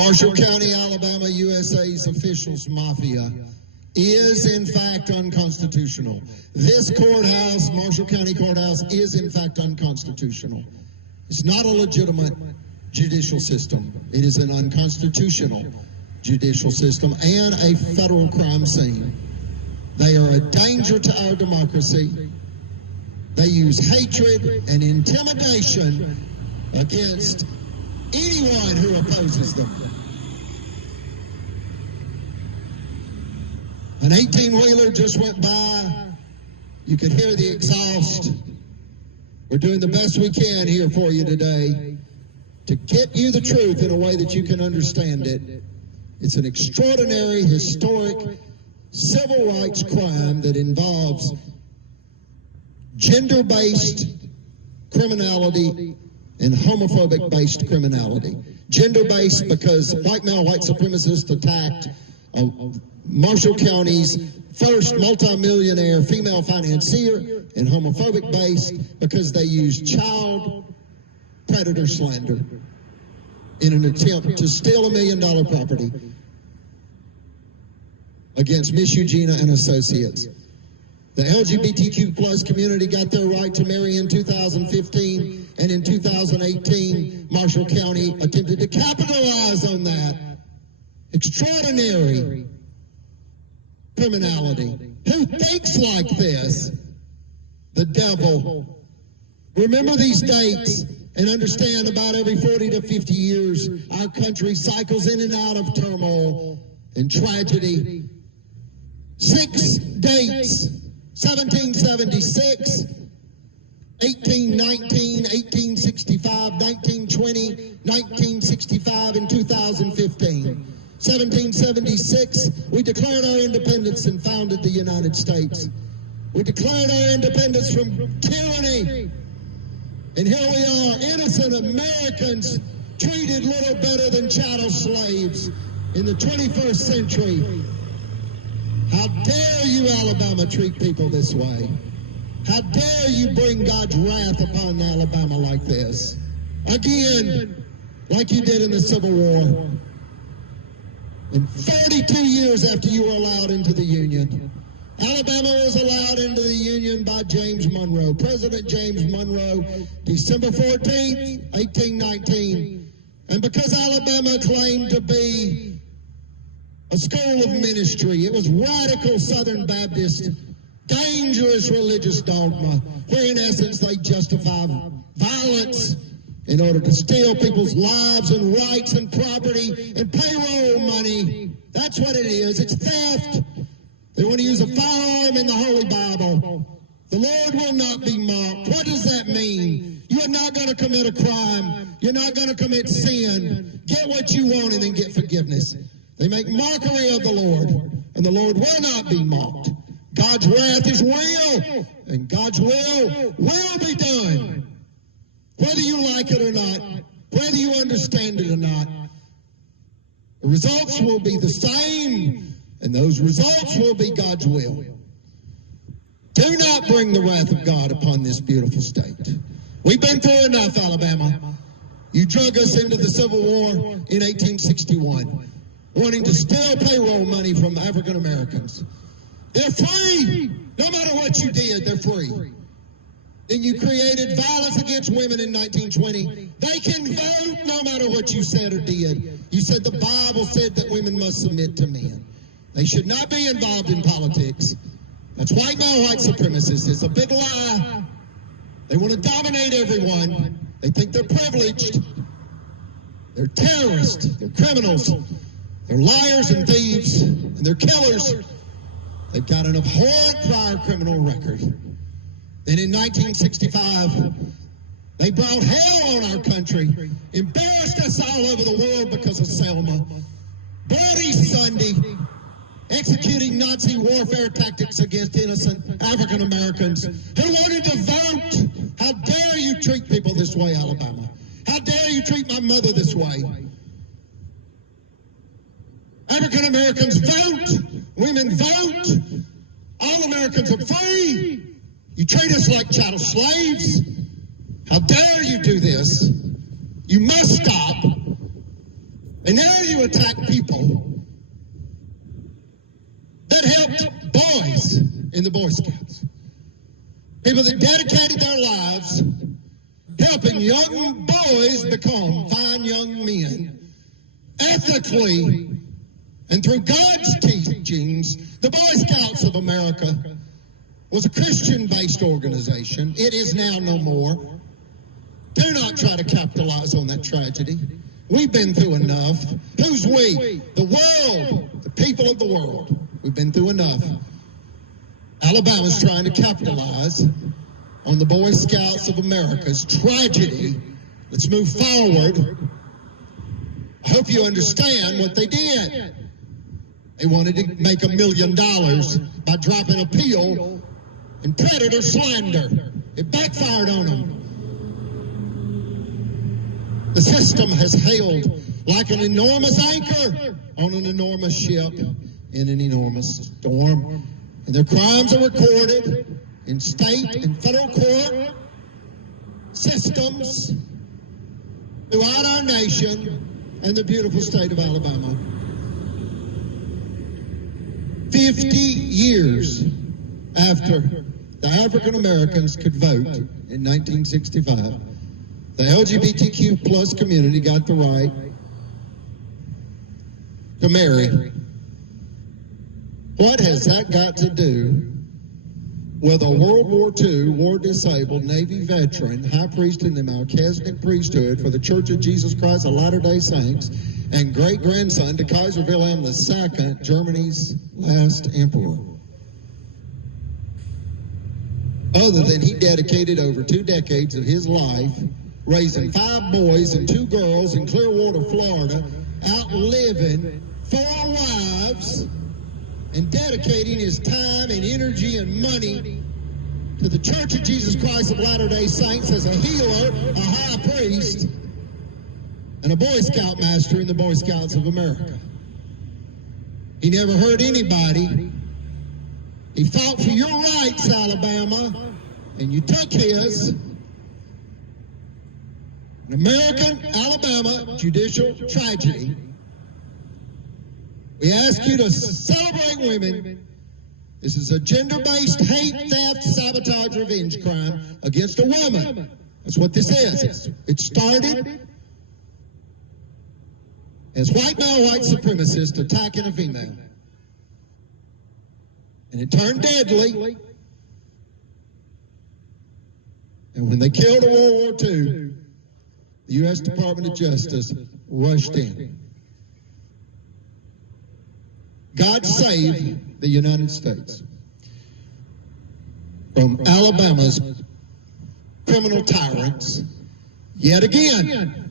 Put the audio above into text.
Marshall County, Alabama, USA's officials mafia is in fact unconstitutional. This courthouse, Marshall County Courthouse, is in fact unconstitutional. It's not a legitimate judicial system. It is an unconstitutional judicial system and a federal crime scene. They are a danger to our democracy. They use hatred and intimidation against anyone who opposes them. An 18-wheeler just went by. You could hear the exhaust. We're doing the best we can here for you today to get you the truth in a way that you can understand it. It's an extraordinary, historic, civil rights crime that involves gender-based criminality and homophobic-based criminality. Gender-based because white male, white supremacists attacked Marshall County's first multimillionaire female financier, and homophobic-based because they used child predator slander in an attempt to steal $1 million property against Miss Eugenia and associates. The LGBTQ plus community got their right to marry in 2015, and in 2018, Marshall County attempted to capitalize on that. Extraordinary criminality. Who thinks like this? The devil. Remember these dates and understand about every 40 to 50 years, our country cycles in and out of turmoil and tragedy. 6 dates: 1776, 1819, 1865, 1920, 1965, and 2015. 1776, we declared our independence and founded the United States. We declared our independence from tyranny. And here we are, innocent Americans, treated little better than chattel slaves in the 21st century. How dare you, Alabama, treat people this way? How dare you bring God's wrath upon Alabama like this? Again, like you did in the Civil War. And 32 years after you were allowed into the Union, Alabama was allowed into the Union by James Monroe, President James Monroe, December 14th, 1819. And because Alabama claimed to be a school of ministry, it was radical Southern Baptist, dangerous religious dogma, where in essence they justify violence in order to steal people's lives and rights and property and payroll money. That's what it is. It's theft. They want to use a firearm in the Holy Bible. The Lord will not be mocked. What does that mean? You are not going to commit a crime. You're not going to commit sin. Get what you want and then get forgiveness. They make mockery of the Lord, and the Lord will not be mocked. God's wrath is real, and God's will be done. Whether you like it or not, whether you understand it or not, the results will be the same, and those results will be God's will. Do not bring the wrath of God upon this beautiful state. We've been through enough, Alabama. You drug us into the Civil War in 1861, wanting to steal payroll money from African Americans. They're free. No matter what you did, they're free. Then you created violence against women in 1920. They can vote no matter what you said or did. You said the Bible said that women must submit to men. They should not be involved in politics. That's white male white supremacists. It's a big lie. They want to dominate everyone. They think they're privileged. They're terrorists. They're criminals. They're liars and thieves. And they're killers. They've got an abhorrent prior criminal record. Then in 1965, they brought hell on our country, embarrassed us all over the world because of Selma. Bloody Sunday, executing Nazi warfare tactics against innocent African Americans who wanted to vote. How dare you treat people this way, Alabama? How dare you treat my mother this way? African Americans vote. Women vote. All Americans are free. You treat us like chattel slaves. How dare you do this? You must stop. And And now you attack people that helped boys in the Boy Scouts. People that dedicated their lives helping young boys become fine young men, ethically, and through God's teachings. The Boy Scouts of America was a Christian-based organization. It is now no more. Do not try to capitalize on that tragedy. We've been through enough. Who's we? The world, the people of the world. We've been through enough. Alabama's trying to capitalize on the Boy Scouts of America's tragedy. Let's move forward. I hope you understand what they did. They wanted to make $1 million by dropping a pill and predator slander. It backfired on them. The system has held like an enormous anchor on an enormous ship in an enormous storm. And their crimes are recorded in state and federal court systems throughout our nation and the beautiful state of Alabama. 50 years after the African Americans could vote in 1965, the LGBTQ plus community got the right to marry. What has that got to do with a World War II, war-disabled Navy veteran, high priest in the Melchizedek priesthood for the Church of Jesus Christ of Latter-day Saints, and great-grandson to Kaiser Wilhelm II, Germany's last emperor? Other than he dedicated over 2 decades of his life raising 5 boys and 2 girls in Clearwater, Florida, outliving 4 wives, and dedicating his time and energy and money to the Church of Jesus Christ of Latter-day Saints as a healer, a high priest, and a Boy Scout master in the Boy Scouts of America. He never hurt anybody. He fought for your rights, Alabama, and you took his. An American Alabama judicial tragedy. We ask you to celebrate women. This is a gender-based hate, theft, sabotage, revenge crime against a woman. That's what this is. It started as white male white supremacists attacking a female. And it turned deadly. And when they killed in World War II, the U.S. Department of Justice rushed in. God save the United States from Alabama's criminal tyrants yet again.